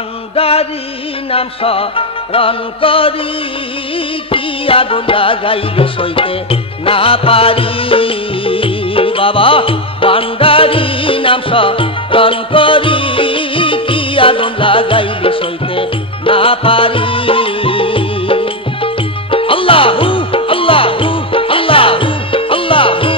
ভান্ডারি নাম স্মরণ করি কি আগুন লাগাইলে সইতে না পারি বাবা ভান্ডারি নাম স্মরণ করি কি আগুন লাগাইলে সইতে না পারি আল্লাহু আল্লাহু আল্লাহু আল্লাহু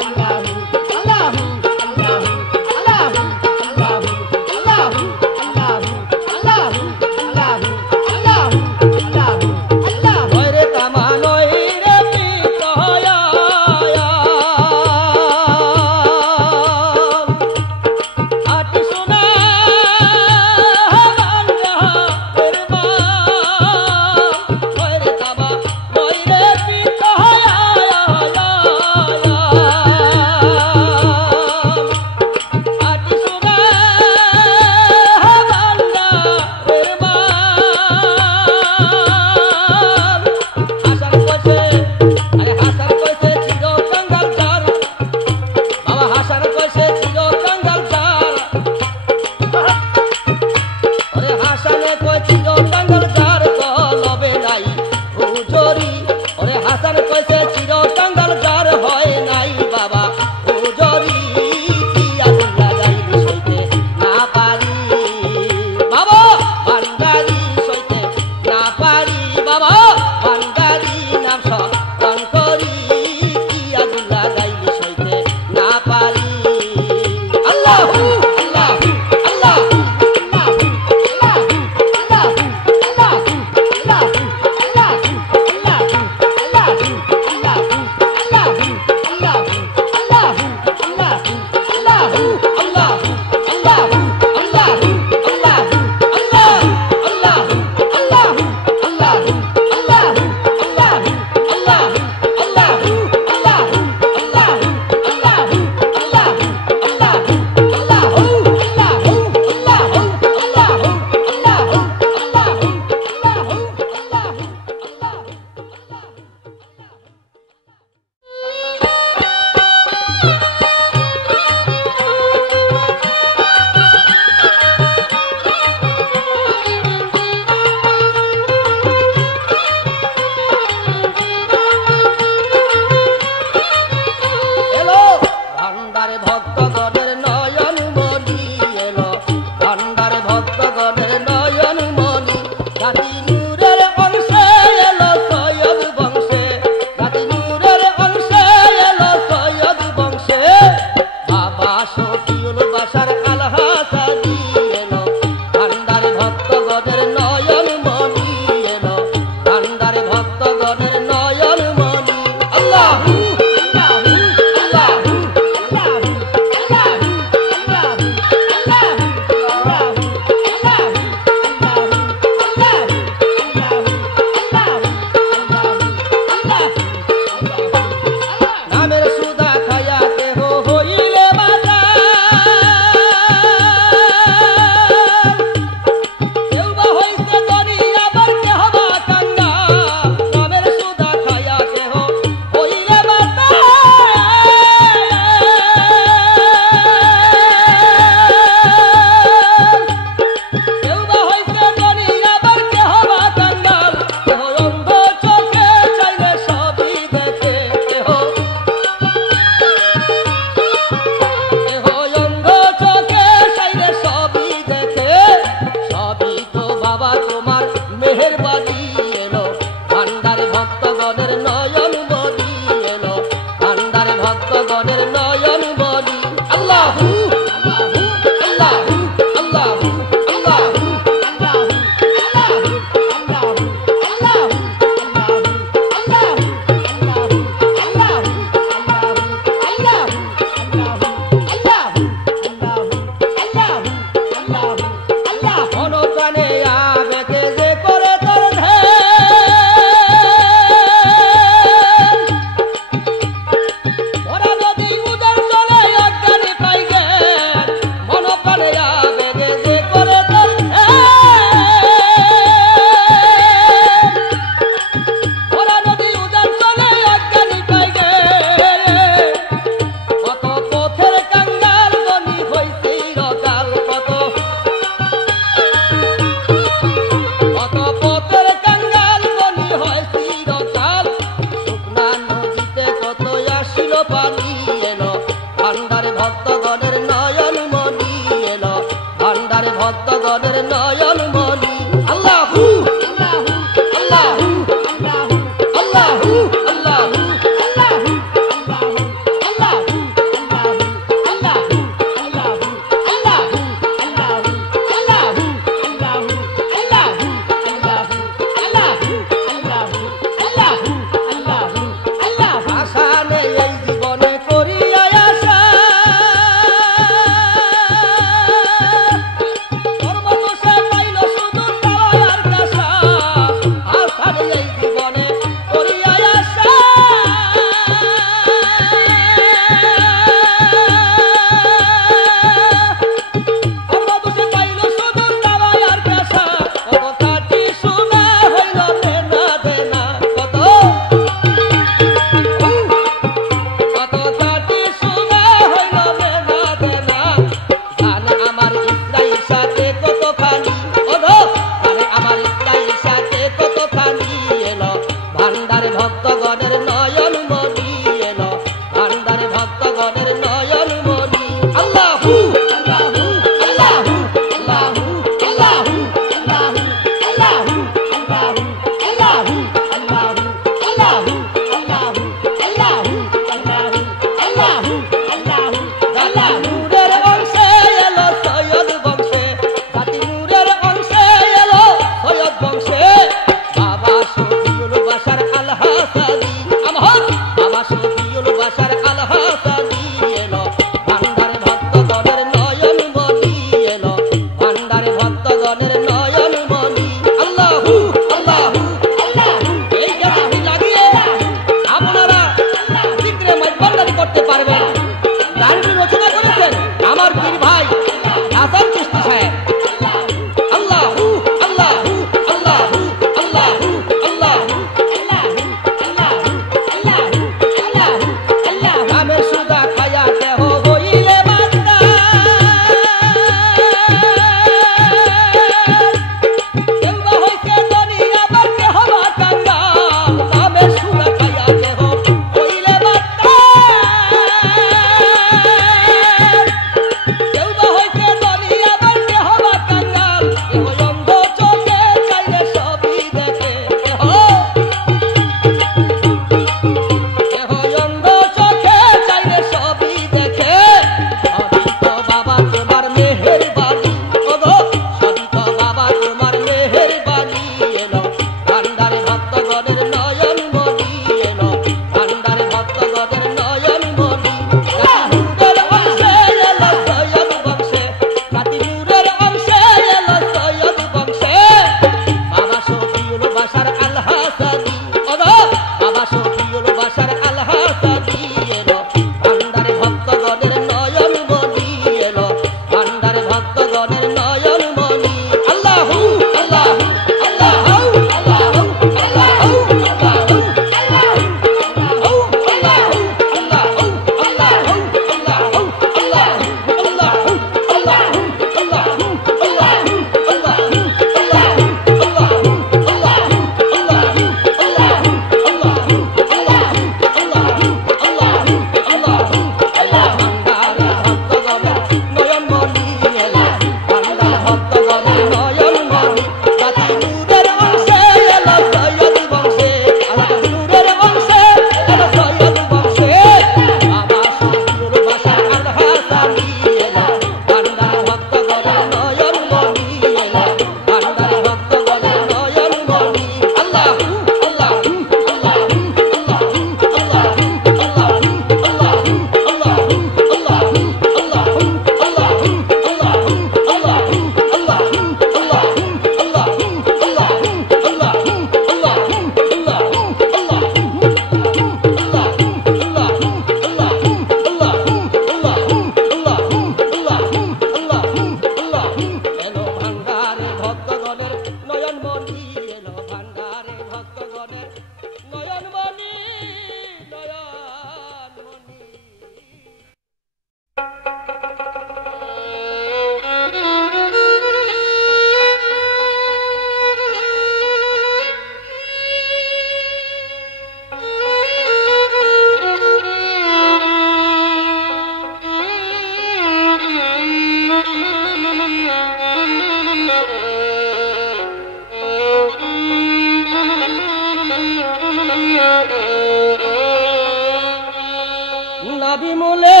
নাভি মূলে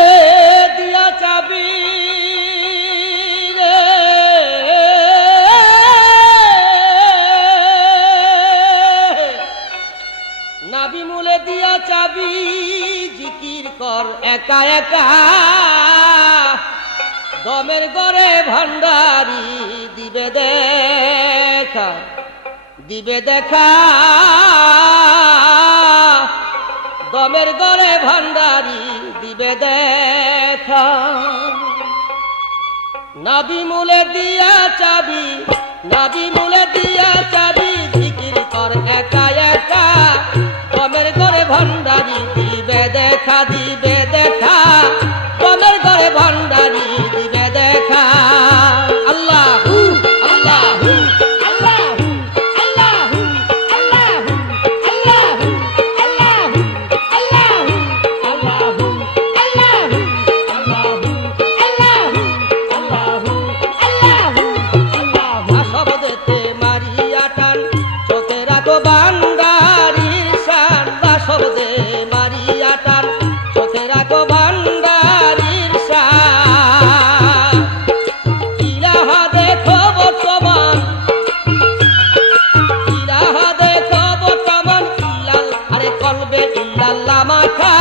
দিয়া চাবি রে, নাভি মূলে দিয়া চাবি জিকির কর একা একা, দমের গড়ে ভান্ডারি দিবে দেখা, দিবে দেখা, দমের গড়ে ভান্ডারি দিবে দেখা। নাভি মূলে দিয়া চাবি, নাভি মূলে দিয়া চাবি জিকির কর একা একা, দমের গড়ে ভান্ডারি দিবে দেখা, দিবে দেখা, দমের গড়ে ভান্ডারি দিবে দেখা। আল্লাহু আল্লাহু আল্লাহু আল্লাহু আল্লাহু আল্লাহু আল্লাহু আল্লাহু আল্লাহু আল্লাহু আল্লাহু আল্লাহু আল্লাহু আল্লাহু শব্দেতে মারিয়া টান চোখে রাখো ভান্ডারির শান, শব্দে মারিয়া টান চোখে রাখো ভান্ডারির শান। ইলাহা দেখো বর্তমান, ইলাহা দেখো বর্তমান, ইল্লাল আরে কলবে ইল্লাল্লাহ মাখা,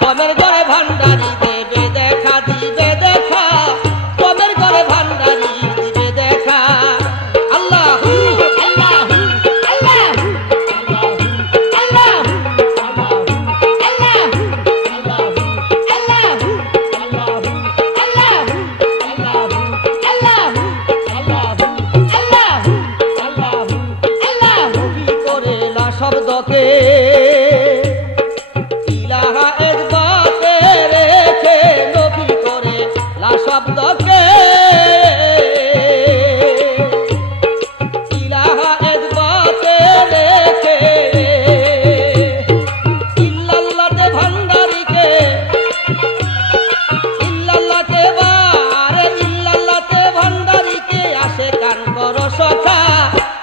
দমের গড়ে ভান্ডারি দেবে দেখা, দিবে দেখা, দমের গড়ে ভান্ডারি দিবে দেখা। আল্লাহু আল্লাহু আল্লাহু আল্লাহু আল্লাহু আল্লাহু আল্লাহু আল্লাহু আল্লাহু আল্লাহু আল্লাহু আল্লাহু আল্লাহু আল্লাহু আল্লাহু নবী করে লা শব্দকে ইলাহা একবাতে রেখে, নবী করে লা শব্দকে ইলাহা একবাতে রেখে, ইল্লাল্লাহতে ভান্ডারিকে, ইল্লাল্লাহতে বারে ইল্লাল্লাহতে ভান্ডারিকে আসে কান করো সখা,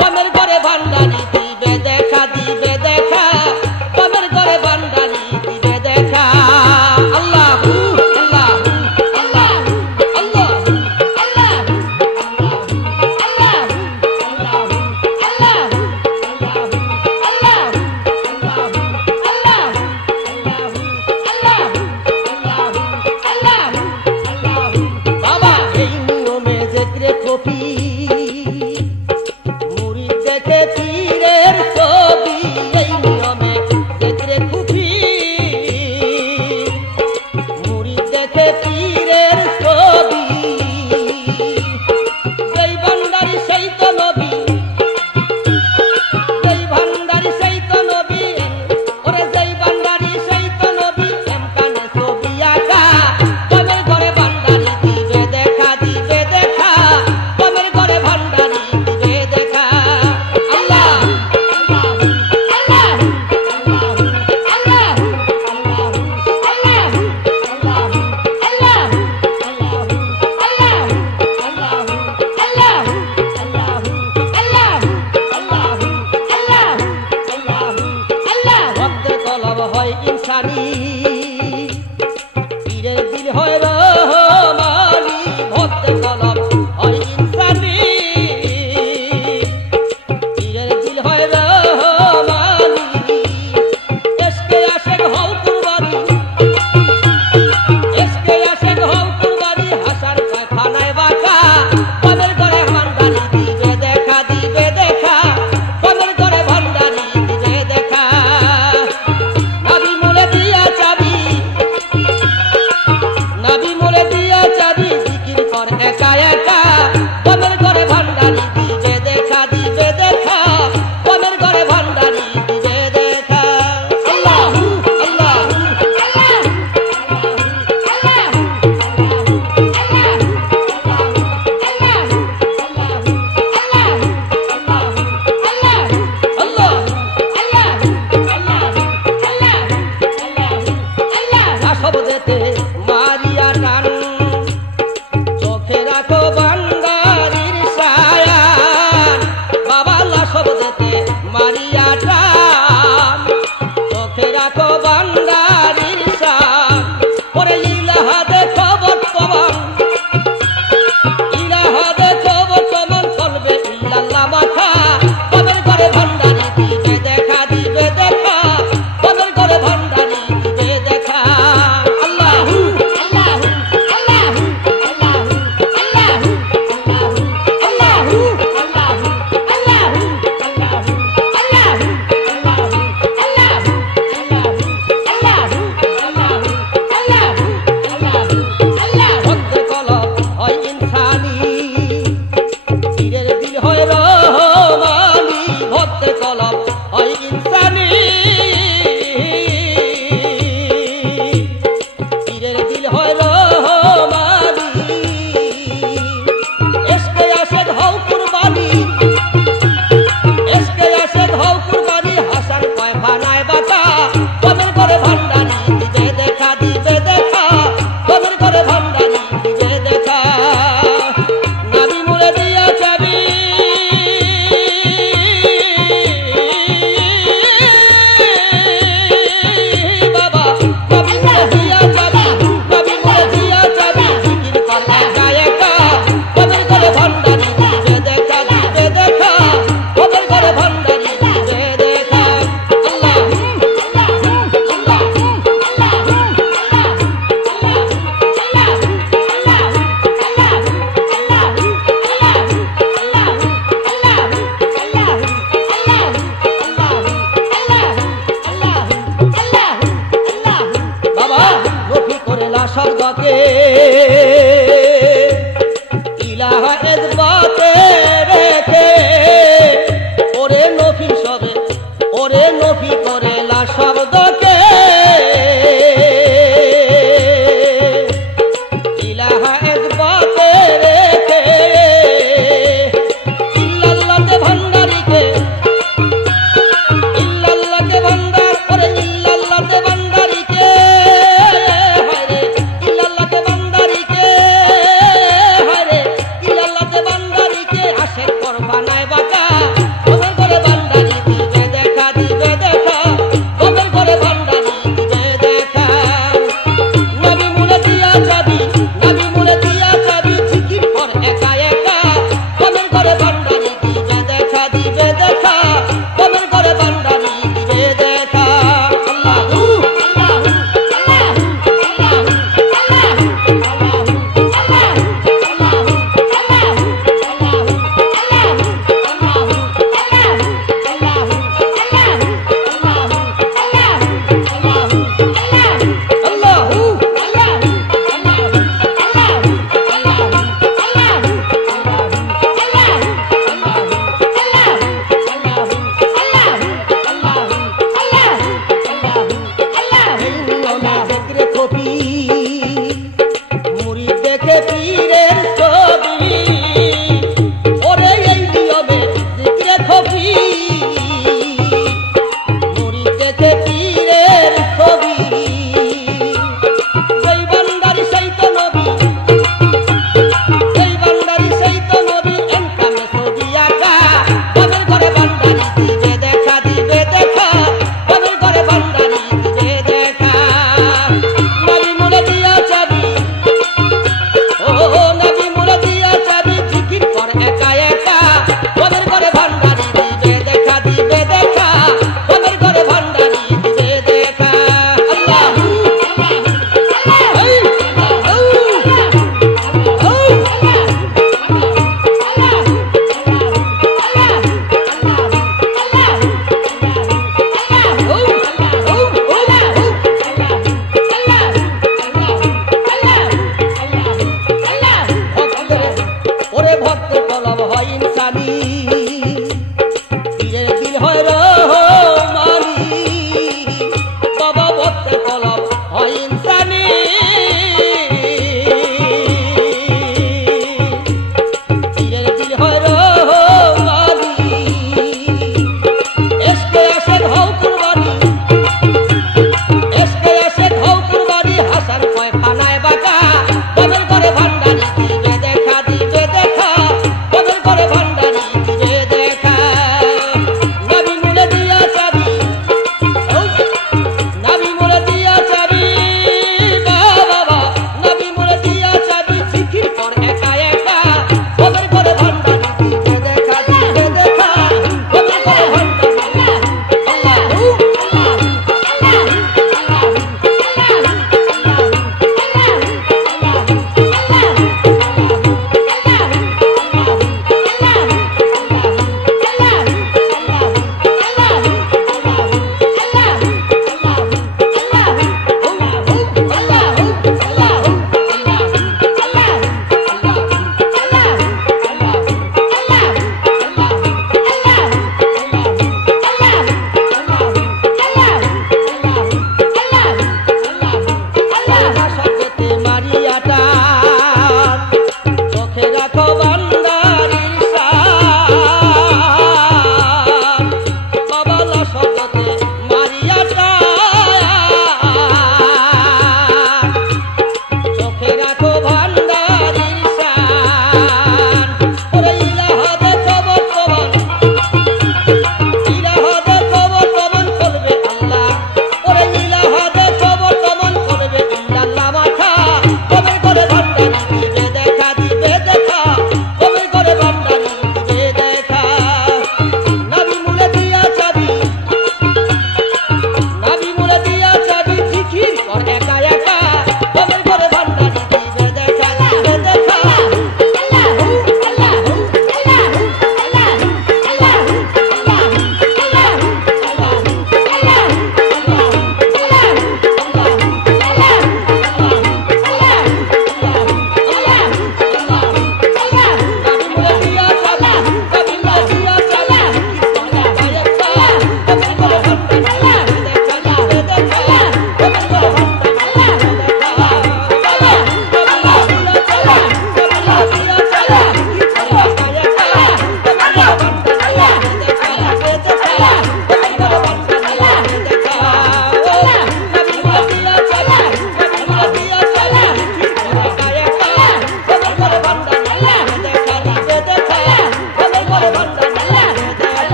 দমের ঘরে ভান্ডারি দিবে দেখা, দিবে দেখা, দমের ঘরে ভান্ডারি দিবে দেখা। আল্লাহু আল্লাহু আল্লাহু আল্লাহু আল্লাহু আল্লাহু আল্লাহু আল্লাহু আল্লাহু আল্লাহু আল্লাহু আল্লাহু আল্লাহু। বাবা এই নিয়মে জিক্রে কফি, মুরিদ দেখে পীরের ছবি, এই নিয়মে জিক্রে কফি, মুরিদ দেখে পীরের ছবি, যেই ভান্ডারি সেই তো নবী, যেই ভান্ডারি সেই তো নবী, ওরে যেই ভান্ডারি সেই তো নবী, এমকানে ছবি আঁকা, দমের ঘরে ভান্ডারি দিবে দেখা, দিবে দেখা, দমের ঘরে ভান্ডারি দিবে দেখা। আল্লাহ আল্লাহু আল্লাহু আল্লাহু আল্লাহু আল্লাহু আল্লাহু আল্লাহু আল্লাহু আল্লাহু আল্লাহু আল্লাহু আল্লাহু আল্লাহু আল্লাহু আল্লাহু আল্লাহু আল্লাহু। ভক্তের কলব হয় ইনসানি, পীরের দিল হয় রহমানি, ভক্তের কলব হয় ইনসানি, পীরের দিল হয় রহমানি, এসকে আশেক হও কুরবানি, এসকে আশেক হও কুরবানি, হাসার খানায় বাঁকা, দমের ঘরে ভান্ডারি দিবে দেখা, দিবে দেখা, দমের ঘরে ভান্ডারি দিবে দেখা। নাভি মূলে দিয়া চাবি, নাভি মূলে দিয়া চাবি জিকির কর একা একা, দমের ঘরে ভান্ডারি দিবে দেখা, দিবে দেখা, দমের ঘরে ভান্ডারি দিবে দেখা। আল্লাহু আল্লাহু আল্লাহু আল্লাহু আল্লাহু আল্লাহু আল্লাহু আল্লাহু আল্লাহু আল্লাহু আল্লাহু আল্লাহু আল্লাহু আল্লাহু আল্লাহু আল্লাহু। শব্দেতে মারিয়া টান চোখে রাখো ভান্ডারির শায়ান, বাবা লা শব্দেতে মারিয়া টান চোখে রাখো ভান্ডারির শান। শব্দকে ইলাহা ইসবাতে রেখে ওরে নফি সবে ওরে নফি করে লা শব্দকে ইলাহা ইসবাতে রেখে ইল্লাল্লাহকে ভান্ডারিকে ইল্লাল্লাহকে ভান্ডার করে ইল্লাল্লাহকে ভান্ডারিকে হায়রে ইল্লাল্লাহকে ভান্ডারি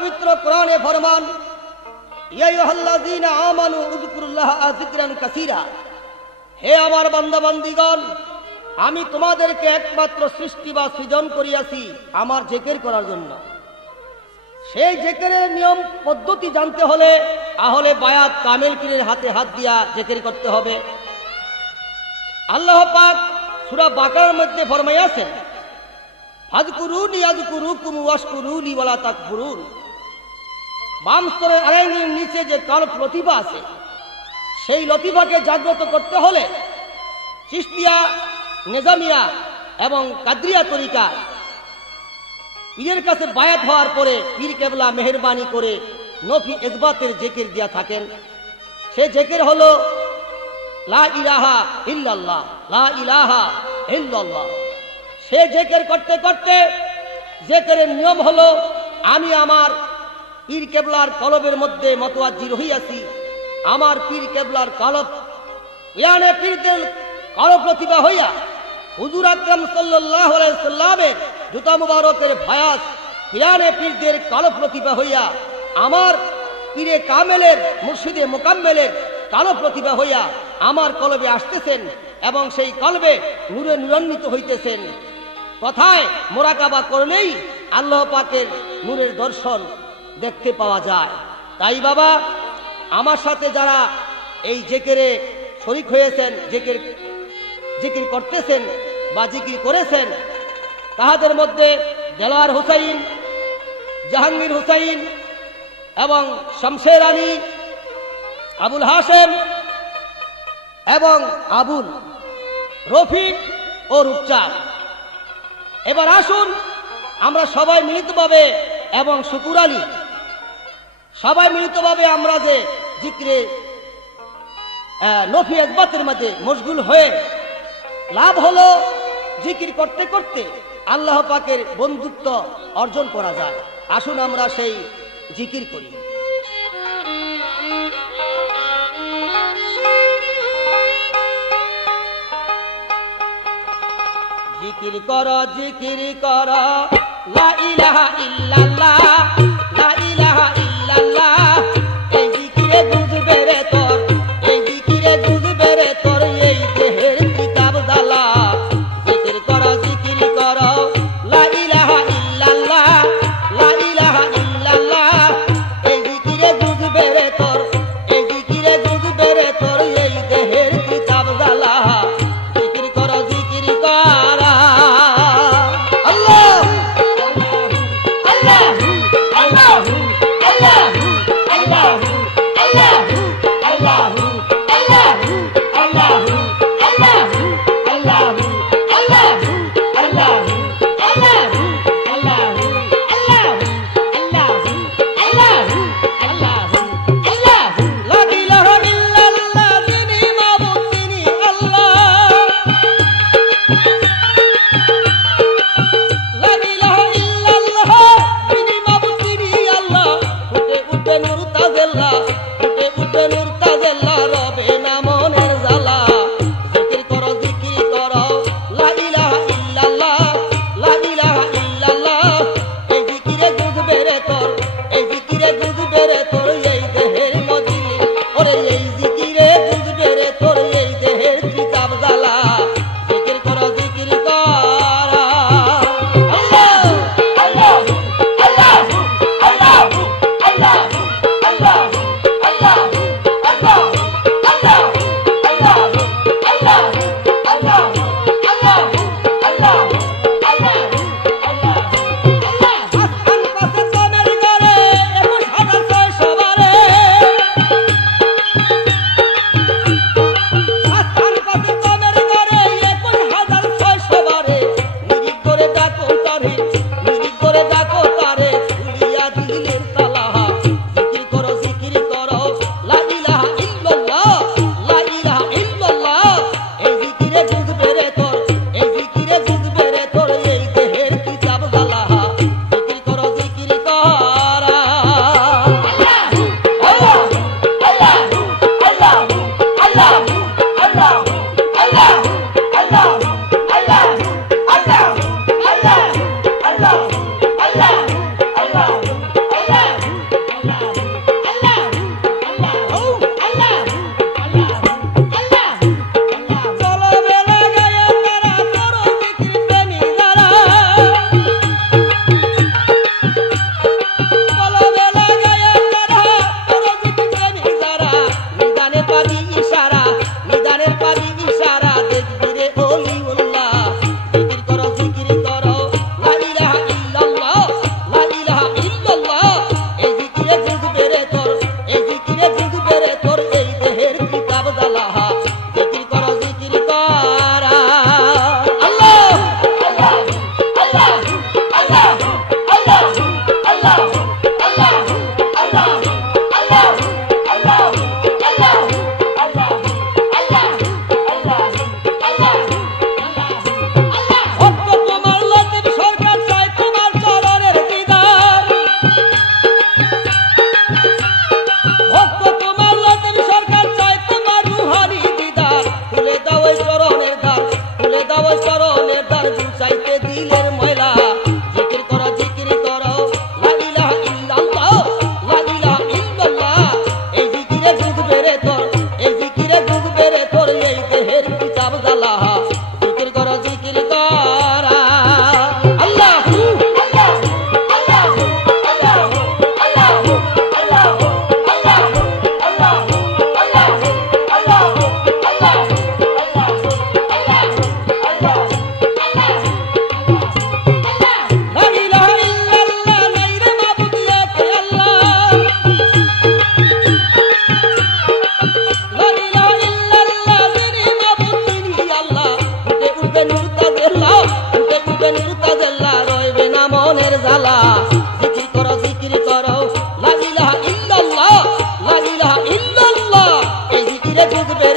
পবিত্র কোরআনে ফরমান, ইয়া আইয়ুহাল্লাযীনা আমানু উযকুরুল্লাহা যিকরান কাসীরা, হে আমার বান্দা বান্দীগণ, আমি তোমাদেরকে একমাত্র সৃষ্টি বা সৃজন করিয়াছি আমার জিকির করার জন্য। সেই জিকিরের নিয়ম পদ্ধতি জানতে হলে তাহলে বায়াত কামেল পীরের হাতে হাত দিয়া জিকির করতে হবে। আল্লাহ পাক সূরা বাকারার মধ্যে ফরমাইয়াছেন, ফাযকুরুনি আযকুরুকুম ওয়াশকুরুলি ওয়ালা তাকফুরুন। বাম স্তরের আঙ্গুলের নিচে যে কলব লতিফা আছে, সেই লতিফাকে জাগ্রত করতে হলে চিশতিয়া, নিজামিয়া এবং কাদরিয়া তরিকা পীরের কাছে বায়াত হওয়ার পরে পীর কেবলা মেহেরবানি করে নফি ইসবাতের জিকির দিয়া থাকেন। সে জিকির হলো লা ইলাহা ইল্লাল্লাহ, লা ইলাহা ইল্লাল্লাহ। সে জিকির করতে করতে জিকিরের নিয়ম হলো, আমি আমার পীর কেবলার কলবের মধ্যে মতওয়াজ্জি রহিয়াছি। আমার পীর কেবলার কলব ইয়ানে পীরদের কলব প্রতিভা হইয়া হুজুর আকরাম সাল্লাল্লাহু আলাইহি সাল্লামের জুতা মুবারকের ভায়াস ইয়ানে পীরদের কলব প্রতিভা হইয়া আমার পীরে কামেলের মুর্শিদে মুকাম্মেলের কলব প্রতিভা হইয়া আমার কলবে আসতেছেন এবং সেই কলবে নূরে নূরান্বিত হইতেছেন। কথায় মোরাকাবা করলেই আল্লাহ পাকের নূরের দর্শন দেখতে পাওয়া যায়। তাই বাবা, আমার সাথে যারা এই জিকিরে শরীক হয়েছেন, জিকির করতেছেন বা জিকির করেছেন, তাহাদের মধ্যে দেলোয়ার হুসাইন, জাহাঙ্গীর হুসাইন এবং শমশের আলী, আবুল হাশেম এবং আবুল রফিক ও রূপচাঁদ। এবার আসুন আমরা সবাই মিলিতভাবে এবং শুকুর আলী সবাই মিলিতভাবে আমরা যে জিকিরে নফি ইসবাতের মধ্যে মশগুল হয়ে লাভ হলো, জিকির করতে করতে আল্লাহ পাকের বন্ধুত্ব অর্জন করা যায়। আসুন আমরা সেই জিকির করি। জিকির কর, জিকির কর, লা ইলাহা ইল্লাল্লাহ, লা ইলাহা ইল্লাল্লাহ। এই জিকিরে বুঝবে রে তোর, এই জিকিরে বুঝবে রে তোর এই দেহের কিতাব জালা। জিকির কর, জিকির কর, লা ইলাহা ইল্লাল্লাহ, লা ইলাহা ইল্লাল্লাহ। এই জিকিরে বুঝবে রে তোর, এই জিকিরে বুঝবে রে তোর এই দেহের কিতাব জালা। জিকির কর, জিকির কর, আল্লাহ আল্লাহ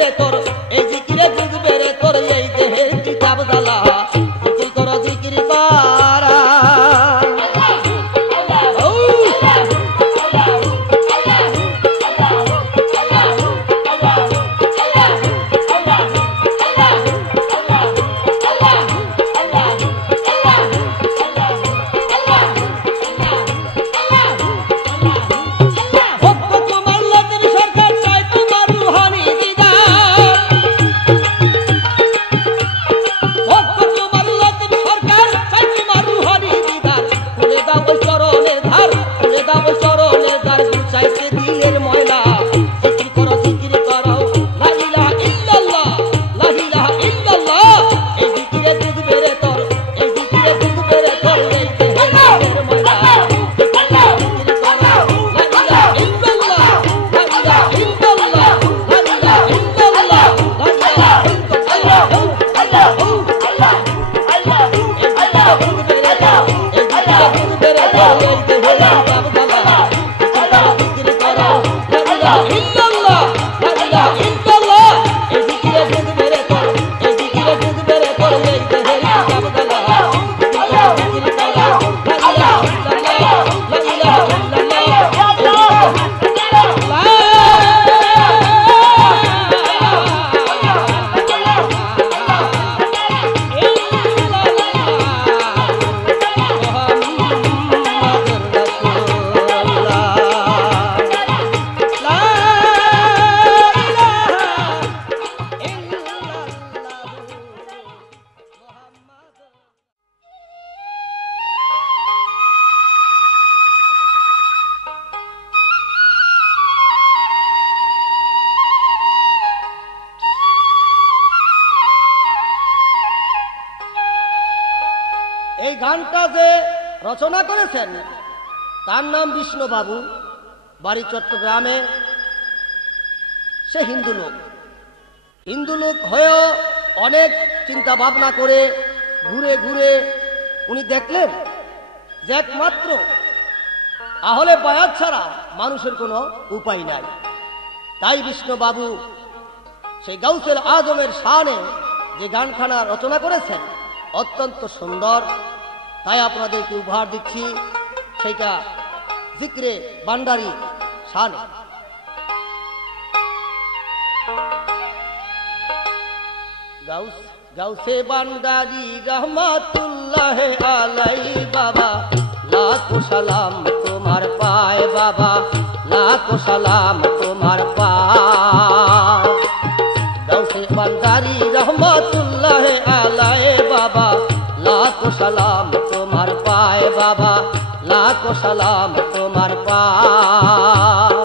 রে তোর এই জিকিরে বুঝবে রে তোর এই দেহে কিতাব জ্বালা জিকির করো জিকির পারা এই গানটা যে রচনা করেছেন তার নাম বিষ্ণুবাবু, বাড়ি চট্টগ্রামে। সে হিন্দু লোক হয়েও অনেক চিন্তা ভাবনা করে ঘুরে ঘুরে উনি দেখলেন যে একমাত্র আহলে বায়াত ছাড়া মানুষের কোনো উপায় নাই। তাই বিষ্ণুবাবু সেই গাউসুল আজমের শানে যে গানখানা রচনা করেছেন অত্যন্ত সুন্দর। তাই আপনাদেরকে উপহার দিচ্ছি সেটা জিক্রে বান্ডারি শানে। গাউসে বান্ডারি রহমাতুল্লাহ আলাই বাবা, লাখো সালাম তোমার পায় বাবা, লাখো সালাম তোমার পায়। গাউসে বান্ডারি রহমাতুল্লাহ আলাই বাবা, লাখো সালাম তোমার পায় বাবা, লাখো সালাম তোমার পায়।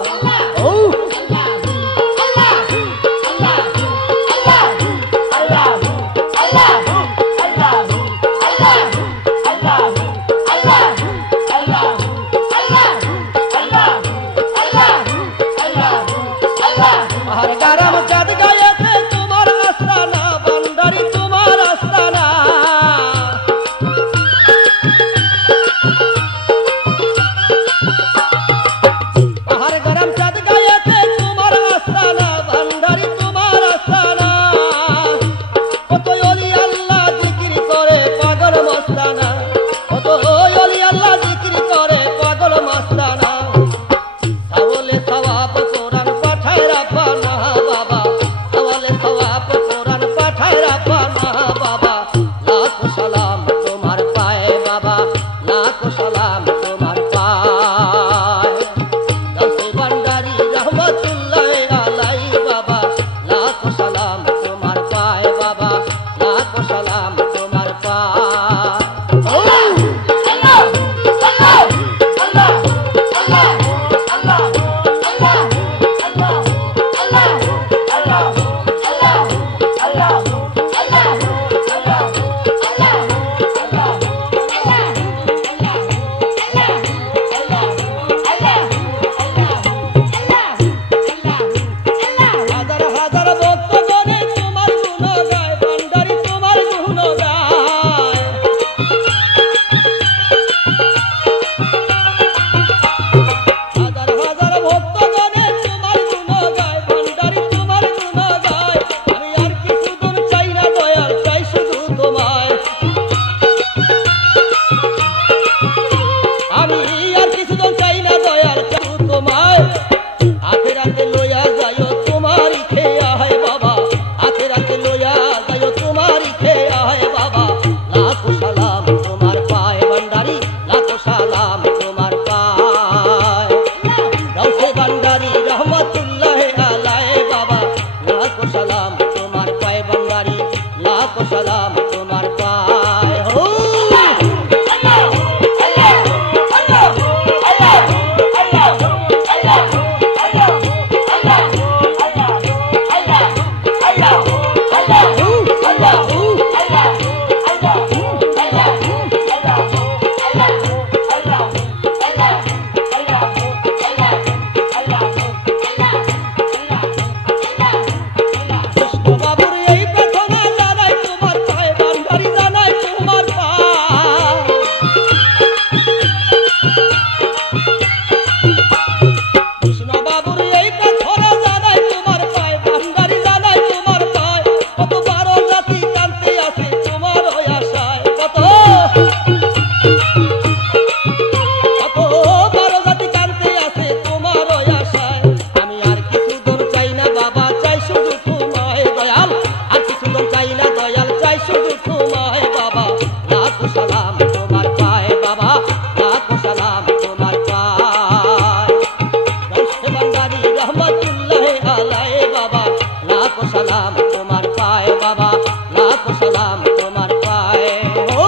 लाखों सलाम तुम्हार पाए बाबा, लाखों सलाम तुम्हार पाए। ओ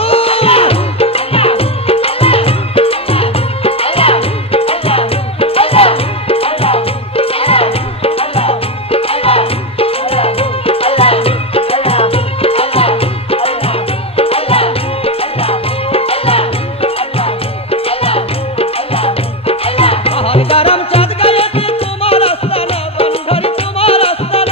गरम चाँद गए थे तुम्हारा सन बंधन तुम्हारा सन।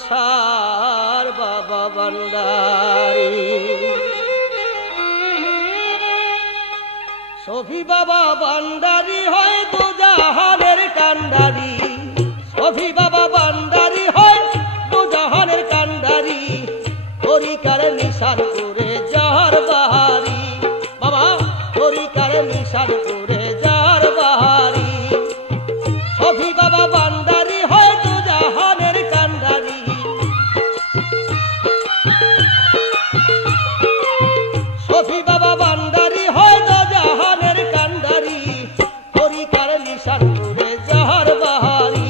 নেশার বাবা ভান্ডারি। সফি বাবা ভান্ডারি হয় দু জাহানের কান্ডারি, সফি বাবা ভান্ডারি হয় দু জাহানের কান্ডারি, তরিকার নিশান করে যার বাহারি, বাবা তরিকার নিশান করে যার বাহারি। সফি বাবা ভান্ডারি হয় দু জাহানের কান্ডারি, সফি বাবা ভান্ডারি হয় দু জাহানের কান্ডারি, তরিকার নিশান করে যার বাহারি।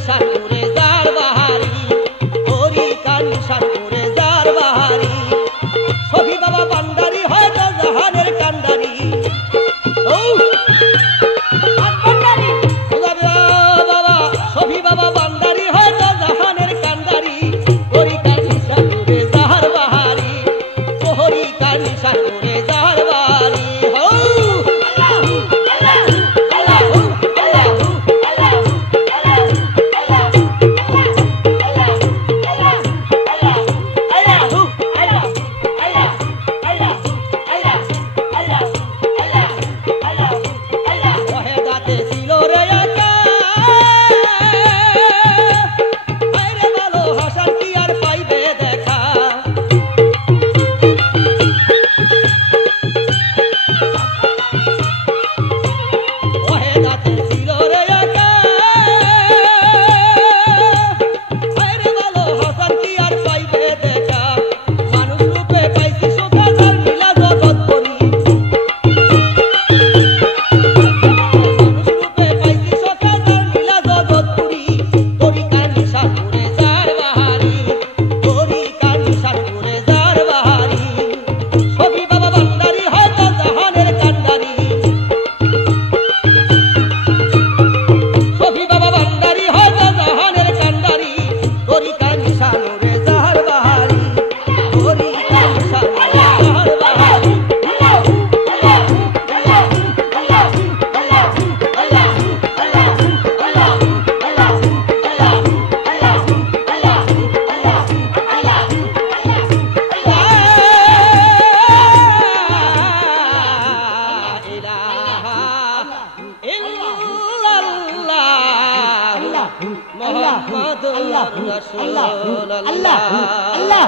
নিশান করে যার বাহারি তরিকার নিশান করে যার বাহারি সফি বাবা বান্দারি হয় জাহানের কান্দারি বাবা সফি বাবা বান্দারি হয় জাহানের কান্দারি তরিকার নিশান করে যার বাহারি তরিকার নিশান করে যার বাহারি Allah